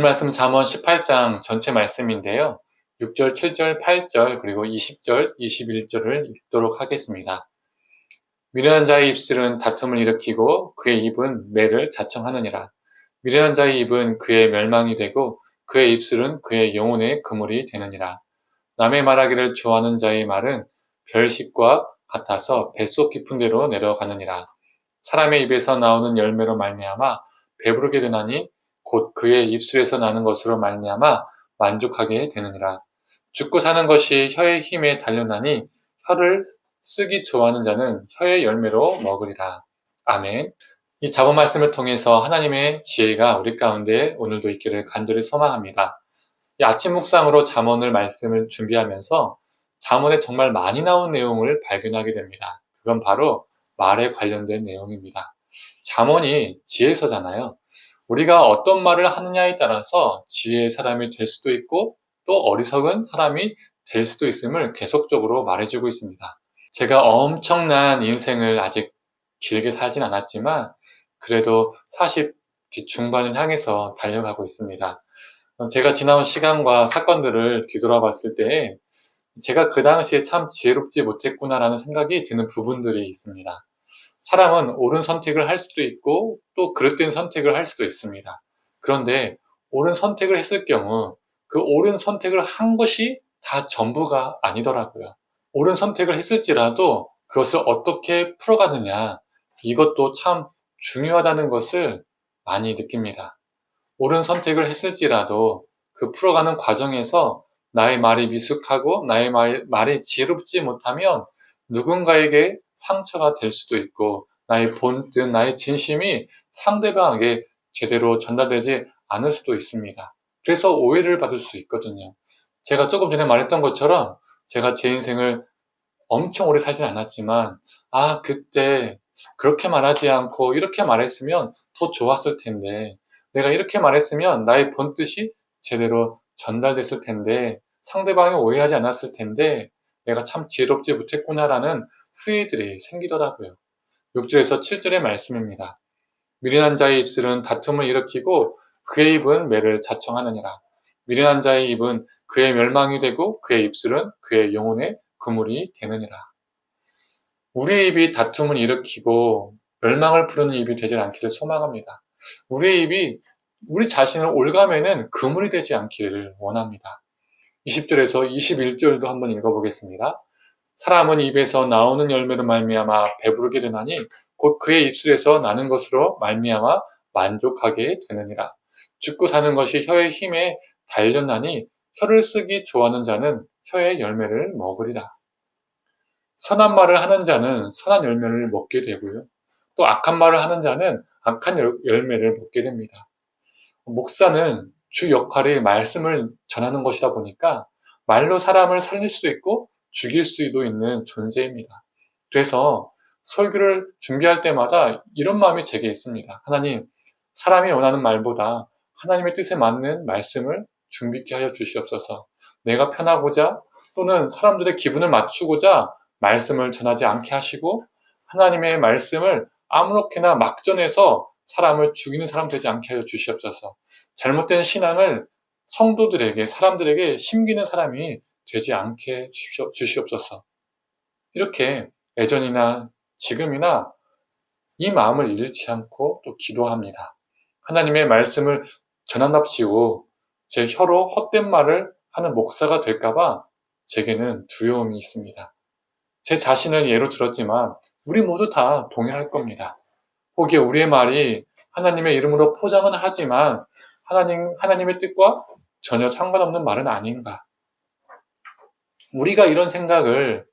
오늘 말씀은 잠언 18장 전체 말씀인데요. 6절, 7절, 8절, 그리고 20절, 21절을 읽도록 하겠습니다. 미련한 자의 입술은 다툼을 일으키고 그의 입은 매를 자청하느니라. 미련한 자의 입은 그의 멸망이 되고 그의 입술은 그의 영혼의 그물이 되느니라. 남의 말하기를 좋아하는 자의 말은 별식과 같아서 뱃속 깊은 데로 내려가느니라. 사람의 입에서 나오는 열매로 말미암아 배부르게 되나니 곧 그의 입술에서 나는 것으로 말미암아 만족하게 되느니라. 죽고 사는 것이 혀의 힘에 달렸나니 혀를 쓰기 좋아하는 자는 혀의 열매로 먹으리라. 아멘. 이 잠언 말씀을 통해서 하나님의 지혜가 우리 가운데 오늘도 있기를 간절히 소망합니다. 이 아침 묵상으로 잠언을 말씀을 준비하면서 잠언에 정말 많이 나온 내용을 발견하게 됩니다. 그건 바로 말에 관련된 내용입니다. 잠언이 지혜서잖아요. 우리가 어떤 말을 하느냐에 따라서 지혜의 사람이 될 수도 있고 또 어리석은 사람이 될 수도 있음을 계속적으로 말해주고 있습니다. 제가 엄청난 인생을 아직 길게 살진 않았지만 그래도 40 중반을 향해서 달려가고 있습니다. 제가 지나온 시간과 사건들을 뒤돌아봤을 때 제가 그 당시에 참 지혜롭지 못했구나라는 생각이 드는 부분들이 있습니다. 사람은 옳은 선택을 할 수도 있고 또 그릇된 선택을 할 수도 있습니다. 그런데 옳은 선택을 했을 경우 그 옳은 선택을 한 것이 다 전부가 아니더라고요. 옳은 선택을 했을지라도 그것을 어떻게 풀어가느냐, 이것도 참 중요하다는 것을 많이 느낍니다. 옳은 선택을 했을지라도 그 풀어가는 과정에서 나의 말이 미숙하고 나의 말이 지혜롭지 못하면 누군가에게 상처가 될 수도 있고 나의 본뜻, 나의 진심이 상대방에게 제대로 전달되지 않을 수도 있습니다. 그래서 오해를 받을 수 있거든요. 제가 조금 전에 말했던 것처럼 제가 제 인생을 엄청 오래 살진 않았지만 그때 그렇게 말하지 않고 이렇게 말했으면 더 좋았을 텐데 내가 이렇게 말했으면 나의 본뜻이 제대로 전달됐을 텐데 상대방이 오해하지 않았을 텐데 내가 참 지혜롭지 못했구나라는 후회들이 생기더라고요. 6절에서 7절의 말씀입니다. 미련한 자의 입술은 다툼을 일으키고 그의 입은 매를 자청하느니라. 미련한 자의 입은 그의 멸망이 되고 그의 입술은 그의 영혼의 그물이 되느니라. 우리의 입이 다툼을 일으키고 멸망을 부르는 입이 되지 않기를 소망합니다. 우리의 입이 우리 자신을 올가매는 그물이 되지 않기를 원합니다. 20절에서 21절도 한번 읽어보겠습니다. 사람은 입에서 나오는 열매로 말미암아 배부르게 되나니 곧 그의 입술에서 나는 것으로 말미암아 만족하게 되느니라. 죽고 사는 것이 혀의 힘에 달렸나니 혀를 쓰기 좋아하는 자는 혀의 열매를 먹으리라. 선한 말을 하는 자는 선한 열매를 먹게 되고요. 또 악한 말을 하는 자는 악한 열매를 먹게 됩니다. 목사는 주 역할이 말씀을 전하는 것이다 보니까 말로 사람을 살릴 수도 있고 죽일 수도 있는 존재입니다. 그래서 설교를 준비할 때마다 이런 마음이 제게 있습니다. 하나님, 사람이 원하는 말보다 하나님의 뜻에 맞는 말씀을 준비케 하여 주시옵소서. 내가 편하고자 또는 사람들의 기분을 맞추고자 말씀을 전하지 않게 하시고 하나님의 말씀을 아무렇게나 막 전해서 사람을 죽이는 사람 되지 않게 하여 주시옵소서. 잘못된 신앙을 성도들에게, 사람들에게 심기는 사람이 되지 않게 주시옵소서. 이렇게 예전이나 지금이나 이 마음을 잃지 않고 또 기도합니다. 하나님의 말씀을 전한답시고 제 혀로 헛된 말을 하는 목사가 될까봐 제게는 두려움이 있습니다. 제 자신을 예로 들었지만 우리 모두 다 동의할 겁니다. 혹여 우리의 말이 하나님의 이름으로 포장은 하지만 하나님의 뜻과 전혀 상관없는 말은 아닌가. 우리가 이런 생각을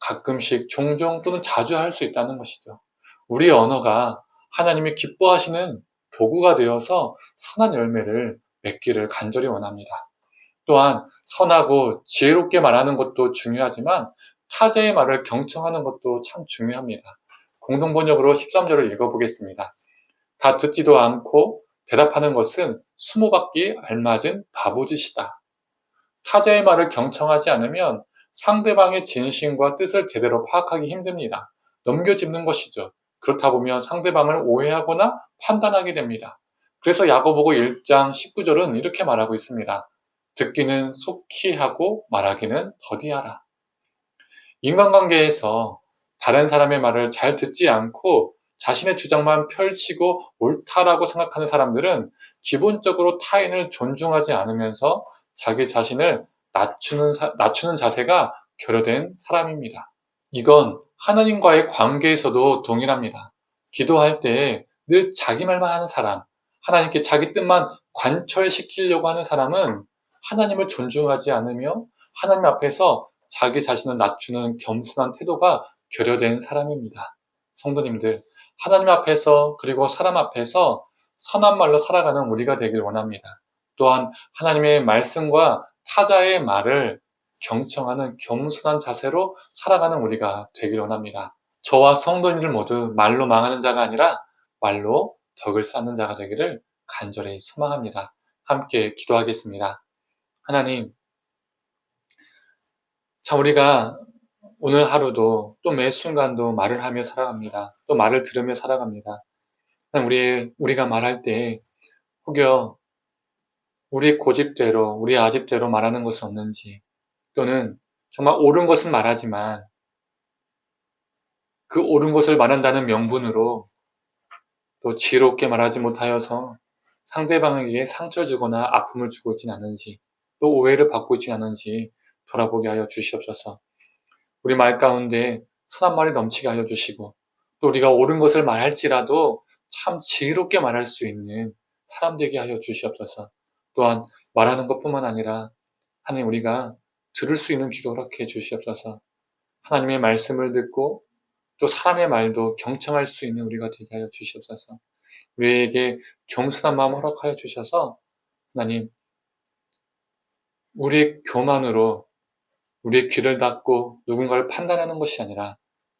가끔씩 종종 또는 자주 할 수 있다는 것이죠. 우리의 언어가 하나님이 기뻐하시는 도구가 되어서 선한 열매를 맺기를 간절히 원합니다. 또한 선하고 지혜롭게 말하는 것도 중요하지만 타자의 말을 경청하는 것도 참 중요합니다. 공동번역으로 13절을 읽어보겠습니다. 다 듣지도 않고 대답하는 것은 수모받기 알맞은 바보짓이다. 타자의 말을 경청하지 않으면 상대방의 진심과 뜻을 제대로 파악하기 힘듭니다. 넘겨짚는 것이죠. 그렇다 보면 상대방을 오해하거나 판단하게 됩니다. 그래서 야고보서 1장 19절은 이렇게 말하고 있습니다. 듣기는 속히 하고 말하기는 더디하라. 인간관계에서 다른 사람의 말을 잘 듣지 않고 자신의 주장만 펼치고 옳다라고 생각하는 사람들은 기본적으로 타인을 존중하지 않으면서 자기 자신을 낮추는 자세가 결여된 사람입니다. 이건 하나님과의 관계에서도 동일합니다. 기도할 때 늘 자기 말만 하는 사람, 하나님께 자기 뜻만 관철시키려고 하는 사람은 하나님을 존중하지 않으며 하나님 앞에서 자기 자신을 낮추는 겸손한 태도가 결여된 사람입니다. 성도님들, 하나님 앞에서 그리고 사람 앞에서 선한 말로 살아가는 우리가 되길 원합니다. 또한 하나님의 말씀과 타자의 말을 경청하는 겸손한 자세로 살아가는 우리가 되길 원합니다. 저와 성도님들 모두 말로 망하는 자가 아니라 말로 덕을 쌓는 자가 되기를 간절히 소망합니다. 함께 기도하겠습니다. 하나님, 참 우리가 오늘 하루도 또 매 순간도 말을 하며 살아갑니다. 또 말을 들으며 살아갑니다. 우리가 말할 때 혹여 우리 고집대로, 우리 아집대로 말하는 것은 없는지, 또는 정말 옳은 것은 말하지만 그 옳은 것을 말한다는 명분으로 또 지혜롭게 말하지 못하여서 상대방에게 상처 주거나 아픔을 주고 있진 않은지, 또 오해를 받고 있진 않은지 돌아보게 하여 주시옵소서. 우리 말 가운데 선한 말이 넘치게 하여 주시고, 또 우리가 옳은 것을 말할지라도 참 지혜롭게 말할 수 있는 사람 되게 하여 주시옵소서. 또한 말하는 것뿐만 아니라 하나님, 우리가 들을 수 있는 귀도 허락해 주시옵소서. 하나님의 말씀을 듣고 또 사람의 말도 경청할 수 있는 우리가 되게 하여 주시옵소서. 우리에게 겸손한 마음 허락하여 주셔서 하나님, 우리의 교만으로 우리의 귀를 닫고 누군가를 판단하는 것이 아니라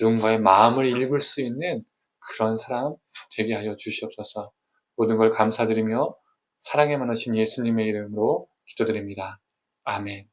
누군가의 마음을 읽을 수 있는 그런 사람 되게 하여 주시옵소서. 모든 걸 감사드리며 사랑에 많으신 예수님의 이름으로 기도드립니다. 아멘.